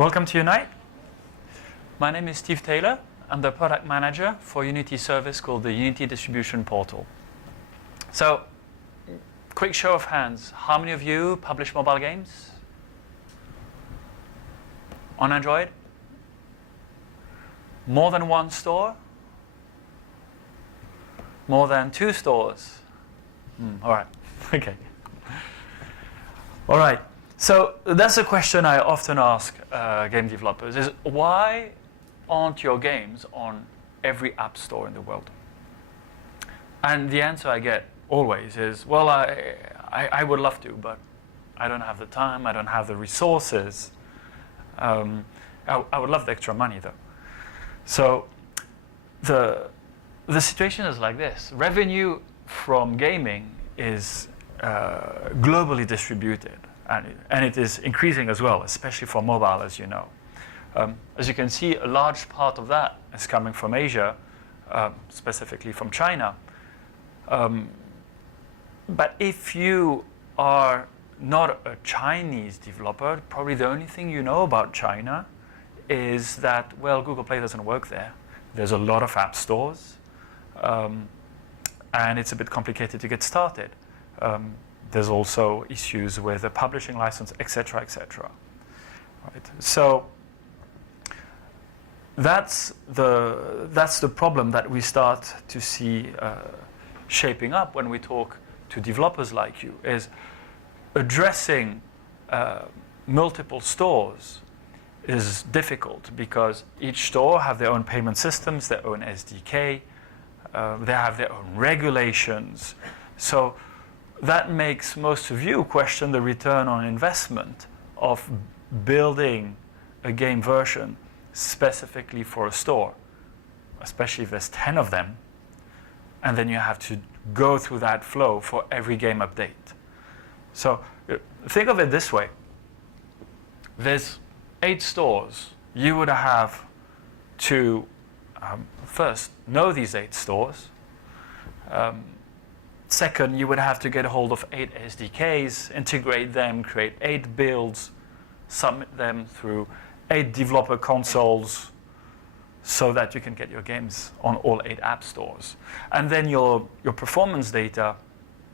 Welcome to Unite. My name is Steve Taylor. I'm the product manager for Unity service called the Unity Distribution Portal. So, quick show of hands. How many of you publish mobile games on Android? More than one store? More than two stores? All right, okay. All right, so that's a question I often ask game developers is why aren't your games on every app store in the world? And the answer I get always is, well, I would love to, but I don't have the time, I don't have the resources. I would love the extra money though. So the situation is like this. Revenue from gaming is globally distributed, and it is increasing as well, especially for mobile, as you know. As you can see, a large part of that is coming from Asia, specifically from China. But if you are not a Chinese developer, probably the only thing you know about China is that, well, Google Play doesn't work there. There's a lot of app stores, and it's a bit complicated to get started. There's also issues with the publishing license, etc., etc. Right? So that's the problem that we start to see shaping up when we talk to developers like you, is addressing multiple stores is difficult because each store have their own payment systems, their own SDK, they have their own regulations. So that makes most of you question the return on investment of building a game version specifically for a store, especially if there's 10 of them, and then you have to go through that flow for every game update. So think of it this way. There's 8 stores. You would have to first know these 8 stores. Second, you would have to get a hold of 8 SDKs, integrate them, create 8 builds, submit them through 8 developer consoles so that you can get your games on all 8 app stores. And then your performance data,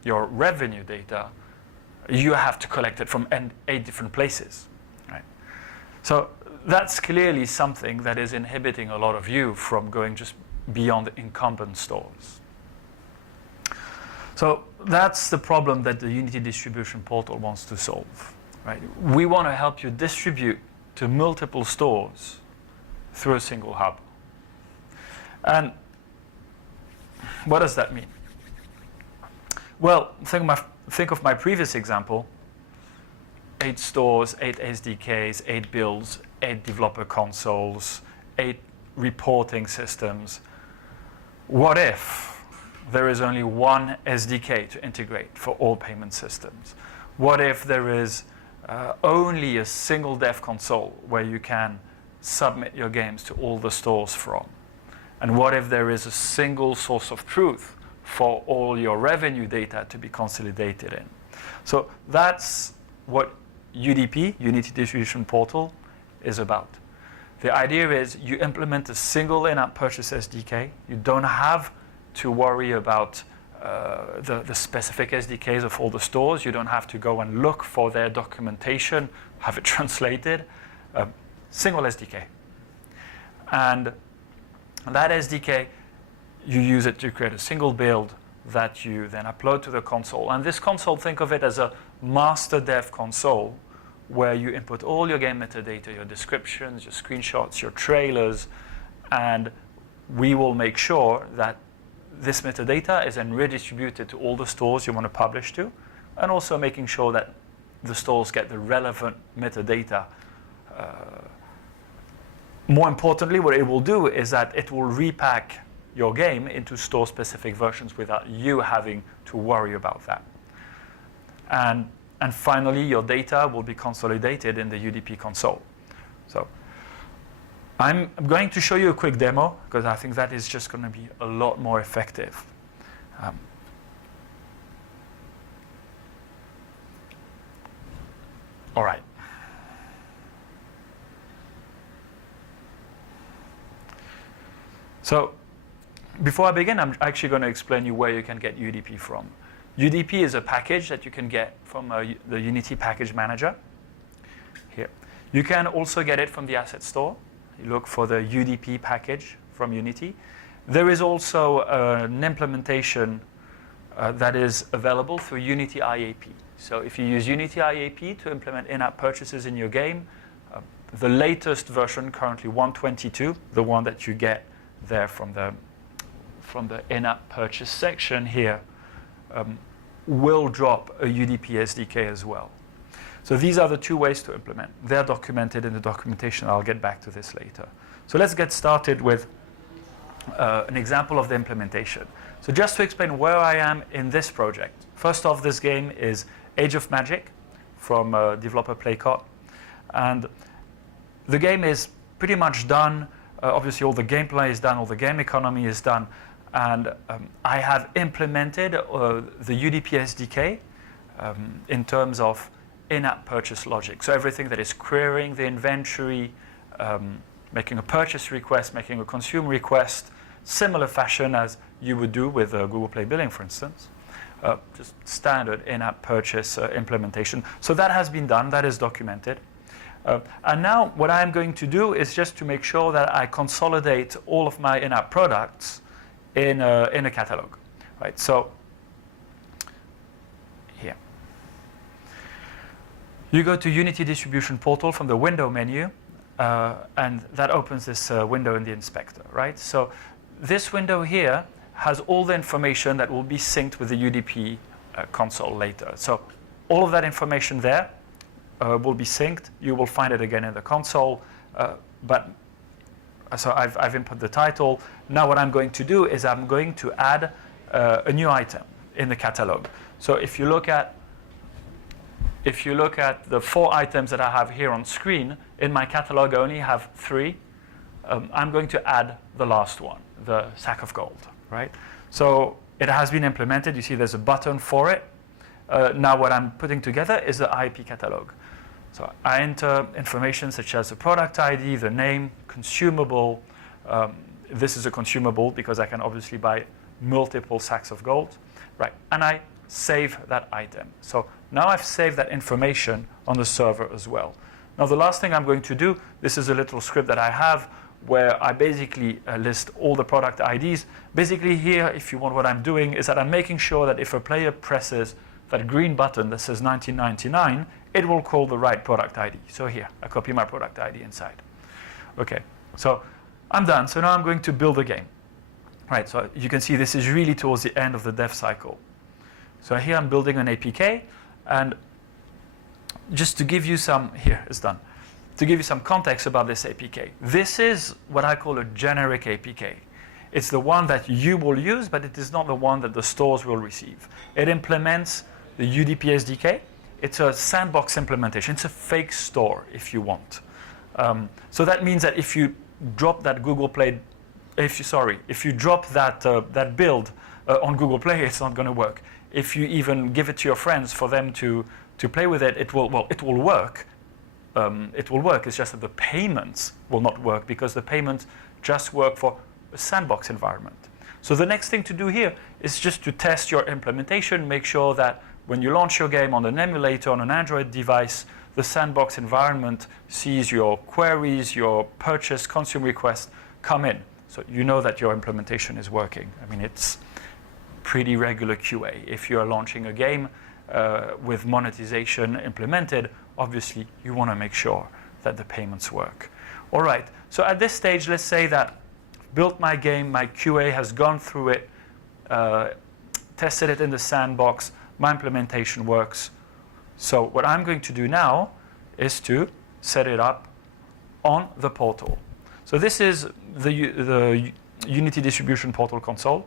your revenue data, you have to collect it from 8 different places. Right? So that's clearly something that is inhibiting a lot of you from going just beyond the incumbent stores. So that's the problem that the Unity Distribution Portal wants to solve. Right? We want to help you distribute to multiple stores through a single hub. And what does that mean? Well, think of my previous example. 8 stores, 8 SDKs, 8 builds, 8 developer consoles, 8 reporting systems. What if there is only one SDK to integrate for all payment systems? What if there is only a single dev console where you can submit your games to all the stores from? And what if there is a single source of truth for all your revenue data to be consolidated in? So that's what UDP, Unity Distribution Portal, is about. The idea is you implement a single in-app purchase SDK. You don't have to worry about the specific SDKs of all the stores. You don't have to go and look for their documentation, have it translated. Single SDK. And that SDK, you use it to create a single build that you then upload to the console. And this console, think of it as a master dev console where you input all your game metadata, your descriptions, your screenshots, your trailers, and we will make sure that this metadata is then redistributed to all the stores you want to publish to, and also making sure that the stores get the relevant metadata. More importantly, what it will do is that it will repack your game into store-specific versions without you having to worry about that. And finally, your data will be consolidated in the UDP console. So I'm going to show you a quick demo because I think that is just going to be a lot more effective. All right. So before I begin, I'm actually going to explain you where you can get UDP from. UDP is a package that you can get from the Unity Package Manager. Here. You can also get it from the Asset Store. You look for the UDP package from Unity. There is also an implementation that is available through Unity-IAP. So if you use Unity-IAP to implement in-app purchases in your game, the latest version, currently 1.22, the one that you get there from the in-app purchase section here, will drop a UDP SDK as well. So these are the two ways to implement. They're documented in the documentation. I'll get back to this later. So let's get started with an example of the implementation. So just to explain where I am in this project. First off, this game is Age of Magic from developer Playcott. And the game is pretty much done. Obviously, all the gameplay is done, all the game economy is done. And I have implemented the UDP SDK in terms of in-app purchase logic. So everything that is querying the inventory, making a purchase request, making a consume request, similar fashion as you would do with Google Play Billing, for instance. Just standard in-app purchase implementation. So that has been done, that is documented. And now what I'm going to do is just to make sure that I consolidate all of my in-app products in a catalog. Right? So here. You go to Unity Distribution Portal from the Window menu, and that opens this window in the inspector. Right? So this window here has all the information that will be synced with the UDP console later. So all of that information there will be synced. You will find it again in the console. So I've input the title. Now what I'm going to do is I'm going to add a new item in the catalog. So if you look at the 4 items that I have here on screen, in my catalog I only have 3. I'm going to add the last one, the sack of gold. Right? So it has been implemented. You see there's a button for it. Now what I'm putting together is the IP catalog. So I enter information such as the product ID, the name, consumable. This is a consumable because I can obviously buy multiple sacks of gold. Right? And I save that item. So now I've saved that information on the server as well. Now the last thing I'm going to do, this is a little script that I have where I basically list all the product IDs. Basically here, if you want, what I'm doing is that I'm making sure that if a player presses that green button that says 1999, it will call the right product ID. So here, I copy my product ID inside. Okay, so I'm done. So now I'm going to build a game. Right, so you can see this is really towards the end of the dev cycle. So here I'm building an APK, and just to give you some, here, it's done. To give you some context about this APK. This is what I call a generic APK. It's the one that you will use, but it is not the one that the stores will receive. It implements the UDP SDK. It's a sandbox implementation. It's a fake store, if you want. So that means that if you drop that Google Play, if you drop that build on Google Play, it's not going to work. If you even give it to your friends for them to play with it, it will work. It will work. It's just that the payments will not work because the payments just work for a sandbox environment. So the next thing to do here is just to test your implementation, make sure that when you launch your game on an emulator on an Android device, the sandbox environment sees your queries, your purchase, consume requests come in. So you know that your implementation is working. I mean, it's pretty regular QA. If you're launching a game with monetization implemented, obviously you want to make sure that the payments work. All right, so at this stage, let's say that built my game, my QA has gone through it, tested it in the sandbox, my implementation works. So what I'm going to do now is to set it up on the portal. So this is the Unity Distribution Portal console.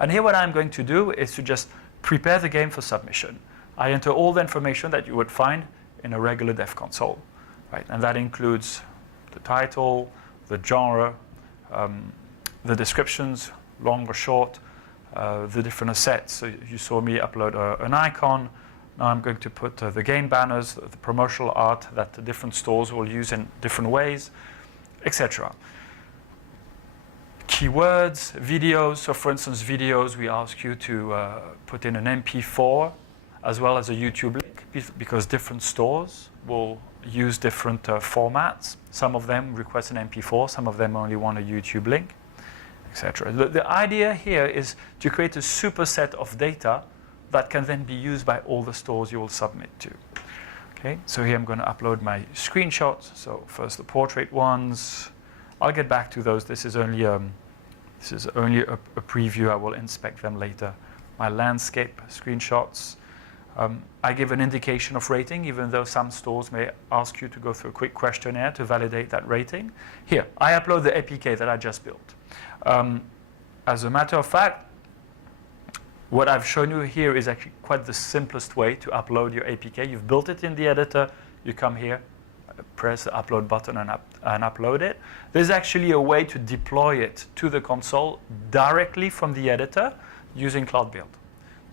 And here what I'm going to do is to just prepare the game for submission. I enter all the information that you would find in a regular dev console, right? And that includes the title, the genre, the descriptions, long or short, the different assets. So you saw me upload an icon. Now I'm going to put the game banners, the promotional art that the different stores will use in different ways, etc. keywords, videos. So for instance, videos, we ask you to put in an MP4 as well as a YouTube link, because different stores will use different formats. Some of them request an MP4, some of them only want a YouTube link, etc. The idea here is to create a superset of data that can then be used by all the stores you will submit to. Okay, so here I'm going to upload my screenshots. So first the portrait ones. I'll get back to those. This is only a preview. I will inspect them later. My landscape screenshots. I give an indication of rating, even though some stores may ask you to go through a quick questionnaire to validate that rating. Here, I upload the APK that I just built. As a matter of fact, what I've shown you here is actually quite the simplest way to upload your APK. You've built it in the editor. You come here, press the upload button and upload it. There's actually a way to deploy it to the console directly from the editor using Cloud Build.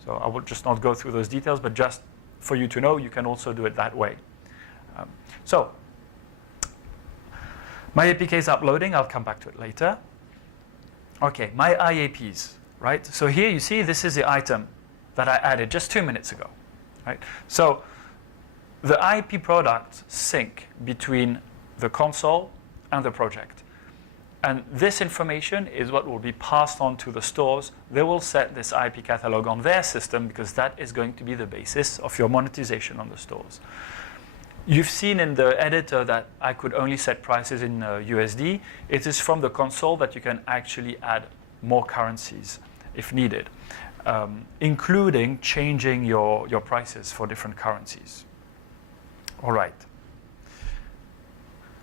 So I will just not go through those details, but just for you to know, you can also do it that way. So my APK is uploading. I'll come back to it later. OK, my IAPs, right? So here you see this is the item that I added just 2 minutes ago, right? So the IAP products sync between the console and the project. And this information is what will be passed on to the stores. They will set this IP catalog on their system because that is going to be the basis of your monetization on the stores. You've seen in the editor that I could only set prices in USD. It is from the console that you can actually add more currencies if needed, including changing your prices for different currencies. All right.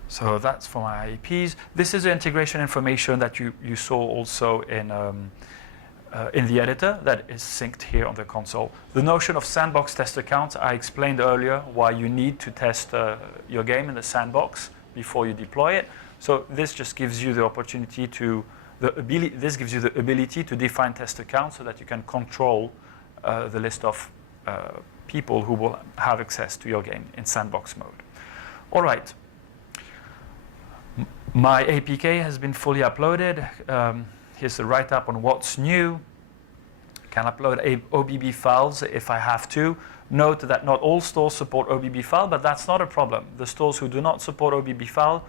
So that's for my IAPs. This is the integration information that you saw also in the editor that is synced here on the console. The notion of sandbox test accounts, I explained earlier why you need to test your game in the sandbox before you deploy it. So this just gives you the opportunity this gives you the ability to define test accounts so that you can control the list of people who will have access to your game in sandbox mode. All right. My APK has been fully uploaded. Here's the write-up on what's new. I can upload OBB files if I have to. Note that not all stores support OBB file, but that's not a problem. The stores who do not support OBB file,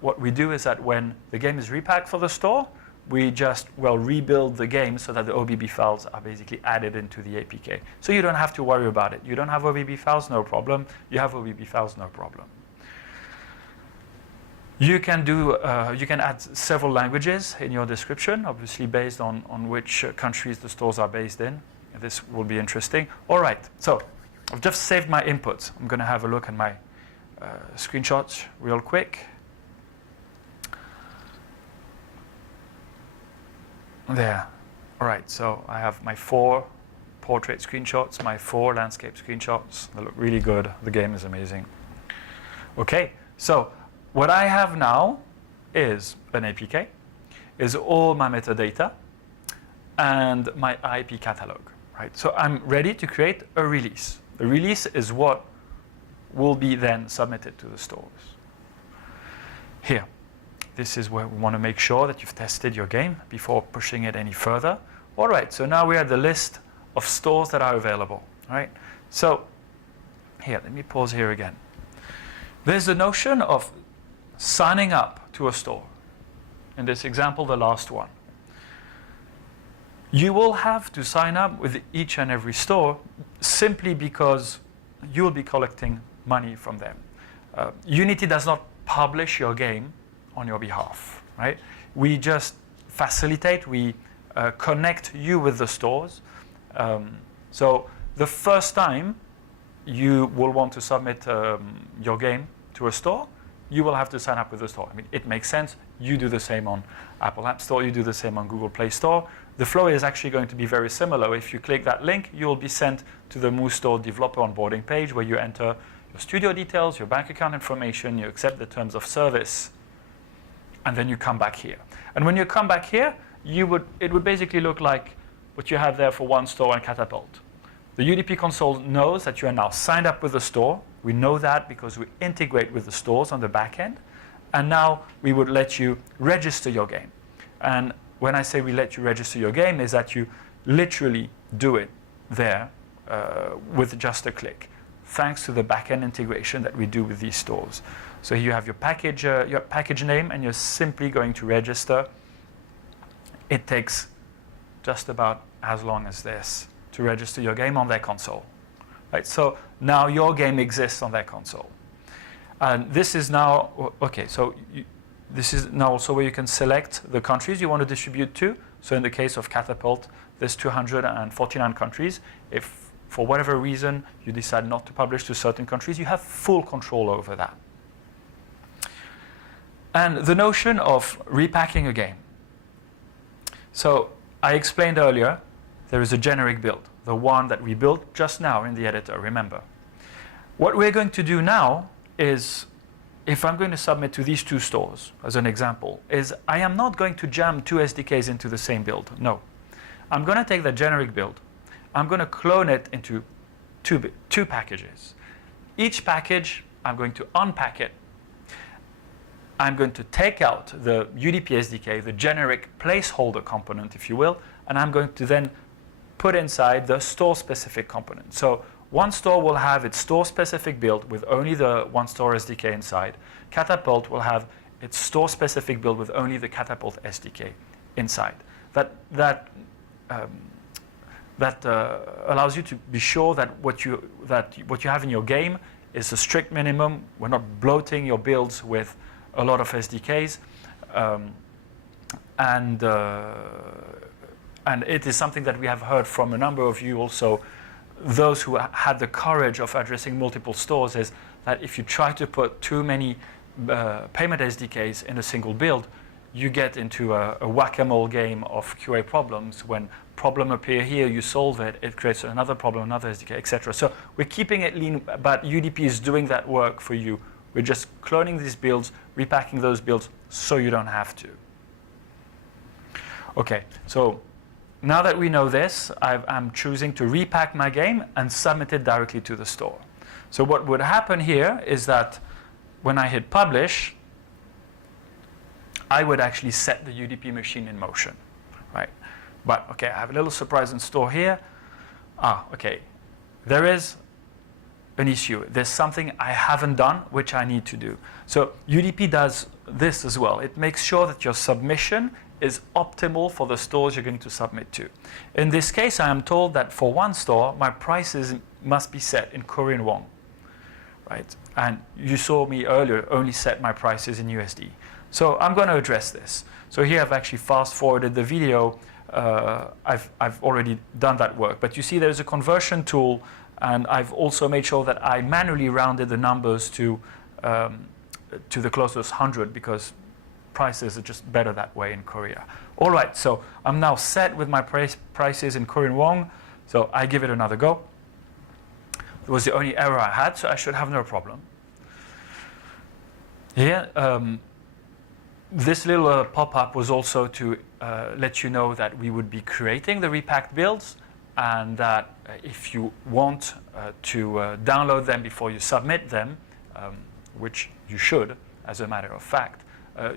what we do is that when the game is repacked for the store, we just, rebuild the game so that the OBB files are basically added into the APK. So you don't have to worry about it. You don't have OBB files, no problem. You have OBB files, no problem. You can add several languages in your description, obviously based on which countries the stores are based in. This will be interesting. All right, so I've just saved my inputs. I'm going to have a look at my screenshots real quick. There. All right, so I have my 4 portrait screenshots, my 4 landscape screenshots. They look really good. The game is amazing. OK, so what I have now is an APK, is all my metadata, and my IP catalog. Right? So I'm ready to create a release. A release is what will be then submitted to the stores. Here, this is where we want to make sure that you've tested your game before pushing it any further. All right, so now we have the list of stores that are available. Right? So here, let me pause here again. There's the notion of signing up to a store. In this example, the last one. You will have to sign up with each and every store simply because you'll be collecting money from them. Unity does not publish your game on your behalf, right? We just facilitate, we connect you with the stores. So the first time you will want to submit your game to a store, you will have to sign up with the store. I mean, it makes sense. You do the same on Apple App Store. You do the same on Google Play Store. The flow is actually going to be very similar. If you click that link, you will be sent to the Moose Store developer onboarding page where you enter your studio details, your bank account information, you accept the terms of service, and then you come back here. And when you come back here, it would basically look like what you have there for One Store and Catapult. The UDP console knows that you are now signed up with the store. We know that because we integrate with the stores on the back end. And now we would let you register your game. And when I say we let you register your game, is that you literally do it there with just a click, thanks to the backend integration that we do with these stores. So you have your package name, and you're simply going to register. It takes just about as long as this to register your game on their console. Right? So now your game exists on their console. And this is now, okay, so this is now also where you can select the countries you want to distribute to. So in the case of Catapult, there's 249 countries. If for whatever reason you decide not to publish to certain countries, you have full control over that. And the notion of repacking a game. So I explained earlier, there is a generic build, the one that we built just now in the editor, remember. What we're going to do now is, if I'm going to submit to these two stores, as an example, is I am not going to jam two SDKs into the same build. No. I'm going to take the generic build. I'm going to clone it into two packages. Each package, I'm going to unpack it. I'm going to take out the UDP SDK, the generic placeholder component, if you will, and I'm going to then put inside the store-specific component. So one store will have its store-specific build with only the one store SDK inside. Catapult will have its store-specific build with only the Catapult SDK inside. That allows you to be sure that what you have in your game is a strict minimum. We're not bloating your builds with a lot of SDKs, and it is something that we have heard from a number of you also. Those who had the courage of addressing multiple stores, is that if you try to put too many payment SDKs in a single build, you get into a whack-a-mole game of QA problems. When problem appear here, you solve it, it creates another problem, another SDK, etc. So we're keeping it lean, but UDP is doing that work for you. We're just cloning these builds, repacking those builds, so you don't have to. Okay, so now that we know this, I'm choosing to repack my game and submit it directly to the store. So what would happen here is that when I hit publish, I would actually set the UDP machine in motion, right? But okay, I have a little surprise in store here. Okay, there is an issue. There's something I haven't done, which I need to do. So UDP does this as well. It makes sure that your submission is optimal for the stores you're going to submit to. In this case, I am told that for one store, my prices must be set in Korean won, right? And you saw me earlier only set my prices in USD. So I'm going to address this. So here I've actually fast-forwarded the video. I've already done that work. But you see there's a conversion tool, and I've also made sure that I manually rounded the numbers to the closest 100, because prices are just better that way in Korea. All right, so I'm now set with my prices in Korean won. So I give it another go. It was the only error I had, so I should have no problem. Here, this little pop-up was also to let you know that we would be creating the repacked builds, and that if you want to download them before you submit them, which you should, as a matter of fact,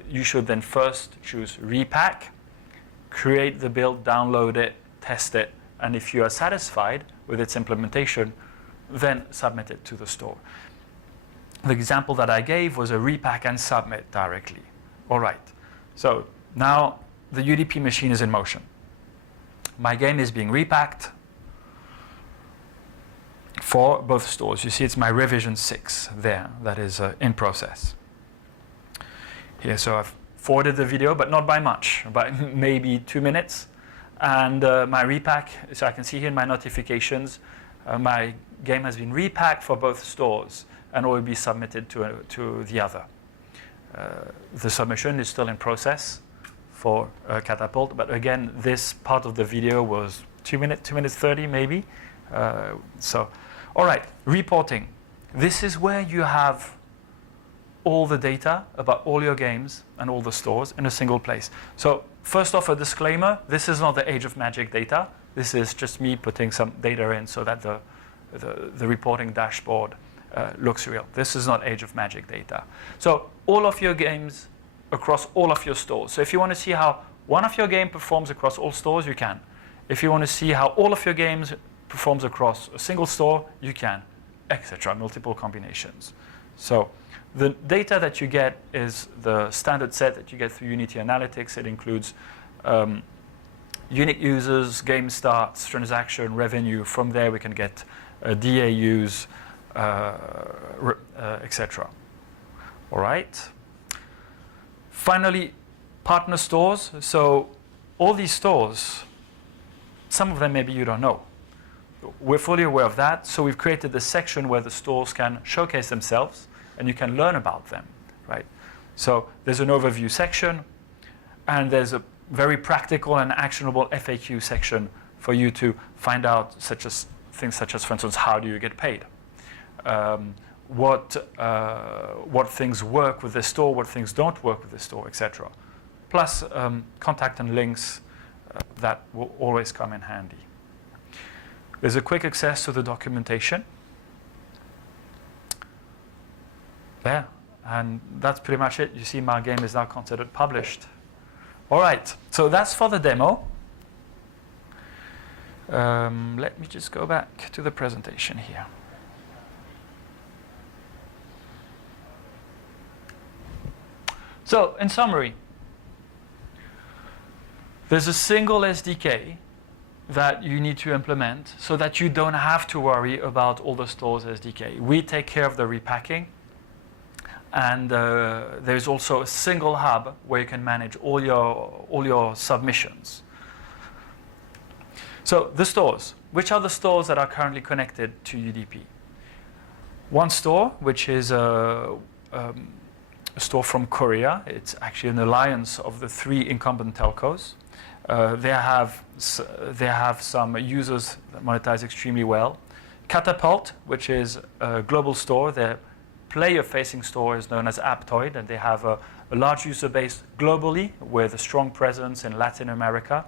you should then first choose repack, create the build, download it, test it, and if you are satisfied with its implementation, then submit it to the store. The example that I gave was a repack and submit directly. All right, so now the UDP machine is in motion. My game is being repacked for both stores. You see it's my revision 6 there that is in process. Here, so I've forwarded the video, but not by much, by maybe 2 minutes. And my repack, so I can see here in my notifications, my game has been repacked for both stores and will be submitted to the other. The submission is still in process for Catapult, but again, this part of the video was 2 minutes 30 maybe. All right, reporting. This is where you have all the data about all your games and all the stores in a single place. So first off, a disclaimer, this is not the Age of Magic data. This is just me putting some data in so that the reporting dashboard looks real. This is not Age of Magic data. So all of your games across all of your stores. So if you want to see how one of your game performs across all stores, you can. If you want to see how all of your games performs across a single store, you can, etc. Multiple combinations. So the data that you get is the standard set that you get through Unity Analytics. It includes unique users, game starts, transaction, revenue. From there, we can get DAUs, etc. All right. Finally, partner stores. So all these stores, some of them maybe you don't know. We're fully aware of that. So we've created a section where the stores can showcase themselves and you can learn about them, right? So there's an overview section and there's a very practical and actionable FAQ section for you to find out things such as, for instance, how do you get paid? What things work with the store, what things don't work with the store, etc. Plus contact and links that will always come in handy. There's a quick access to the documentation. There, and that's pretty much it. You see my game is now considered published. All right, so that's for the demo. Let me just go back to the presentation here. So, in summary, there's a single SDK that you need to implement so that you don't have to worry about all the stores SDK. We take care of the repacking. And there's also a single hub where you can manage all your submissions. So the stores. Which are the stores that are currently connected to UDP? One store, which is a store from Korea. It's actually an alliance of the 3 incumbent telcos. They have some users that monetize extremely well. Catapult, which is a global store. Their player-facing store is known as Aptoid, and they have a large user base globally with a strong presence in Latin America,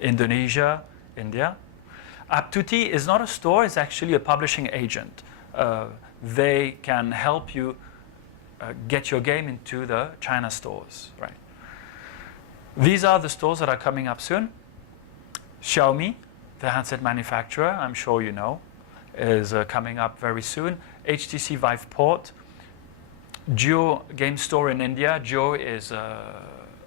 Indonesia, India. App2T is not a store, it's actually a publishing agent. They can help you get your game into the China stores, right? These are the stores that are coming up soon. Xiaomi, the handset manufacturer, I'm sure you know, is coming up very soon. HTC Vive Port. Jio Game Store in India. Jio is a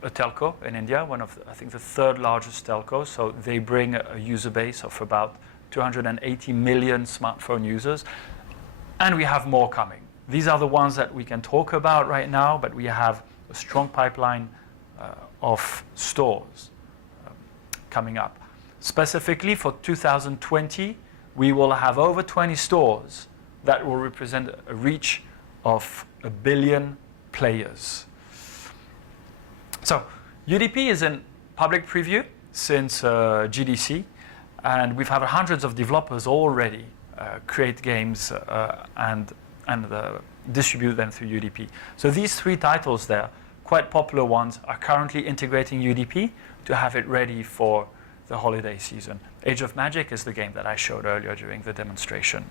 telco in India, one of, I think, the 3rd largest telco. So they bring a user base of about 280 million smartphone users. And we have more coming. These are the ones that we can talk about right now, but we have a strong pipeline of stores coming up. Specifically for 2020, we will have over 20 stores that will represent a reach of 1 billion players. So UDP is in public preview since GDC, and we've had hundreds of developers already create games and distribute them through UDP. So these 3 titles there, quite popular ones, are currently integrating UDP to have it ready for the holiday season. Age of Magic is the game that I showed earlier during the demonstration.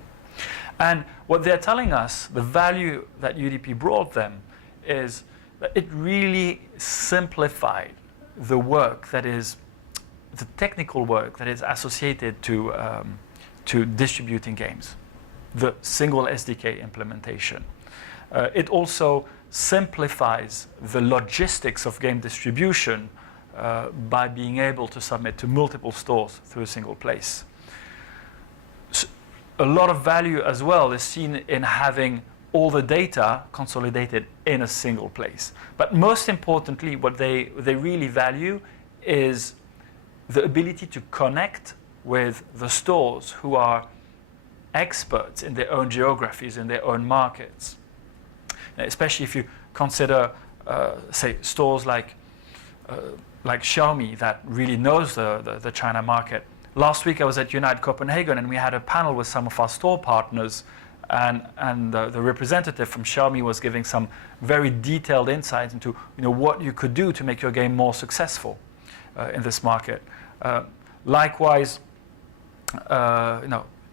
And what they're telling us, the value that UDP brought them, is that it really simplified the work that is, the technical work that is associated to distributing games, the single SDK implementation. It also simplifies the logistics of game distribution by being able to submit to multiple stores through a single place. A lot of value as well is seen in having all the data consolidated in a single place. But most importantly, what they really value is the ability to connect with the stores who are experts in their own geographies, in their own markets. Especially if you consider, say, stores like Xiaomi that really knows the China market. Last week I was at Unite Copenhagen and we had a panel with some of our store partners, and the representative from Xiaomi was giving some very detailed insights into what you could do to make your game more successful in this market. Likewise,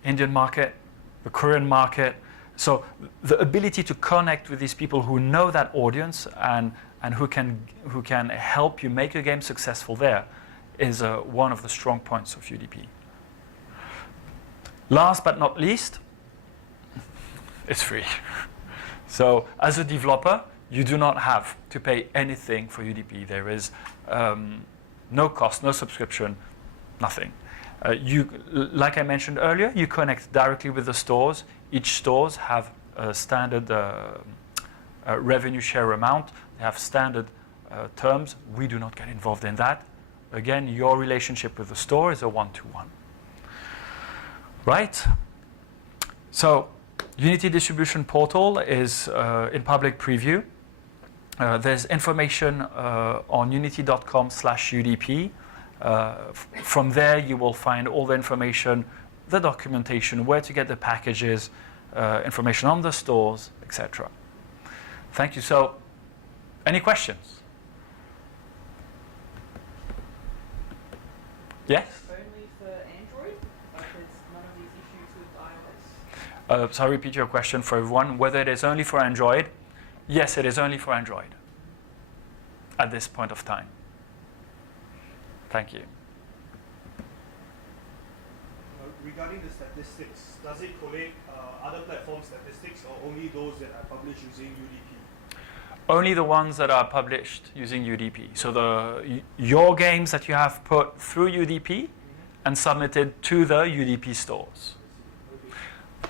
Indian market, the Korean market. So the ability to connect with these people who know that audience and and who can help you make your game successful there is one of the strong points of UDP. Last but not least, it's free. So as a developer, you do not have to pay anything for UDP. There is no cost, no subscription, nothing. Like I mentioned earlier, you connect directly with the stores. Each stores have a standard revenue share amount. They have standard terms. We do not get involved in that. Again, your relationship with the store is a one-to-one. Right? So Unity Distribution Portal is in public preview. There's information on unity.com/UDP. From there, you will find all the information, the documentation, where to get the packages, information on the stores, etc. Thank you. So, any questions? Yes? Only for Android? Like there's none of these issues with iOS? So I'll repeat your question for everyone. Whether it is only for Android? Yes, it is only for Android at this point of time. Thank you. Regarding the statistics, does it collate other platform statistics or only those that are published using UDP? Only the ones that are published using UDP. So your games that you have put through UDP and submitted to the UDP stores.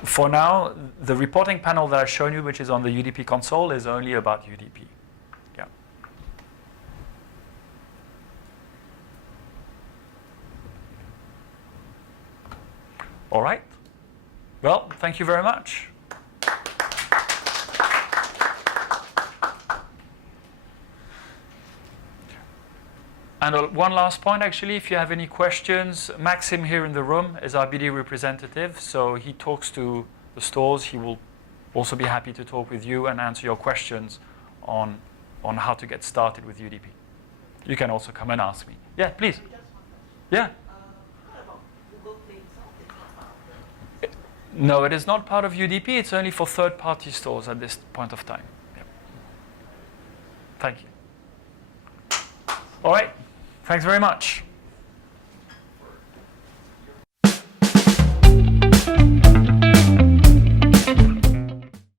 For now, the reporting panel that I've shown you, which is on the UDP console, is only about UDP. Yeah. All right. Well, thank you very much. And one last point, actually, if you have any questions, Maxim here in the room is our BD representative, so he talks to the stores. He will also be happy to talk with you and answer your questions on how to get started with UDP. You can also come and ask me. Yeah, please. Yeah. What about Google Play itself? It's not part of the... No, it is not part of UDP. It's only for third-party stores at this point of time. Yep. Thank you. All right. Thanks very much.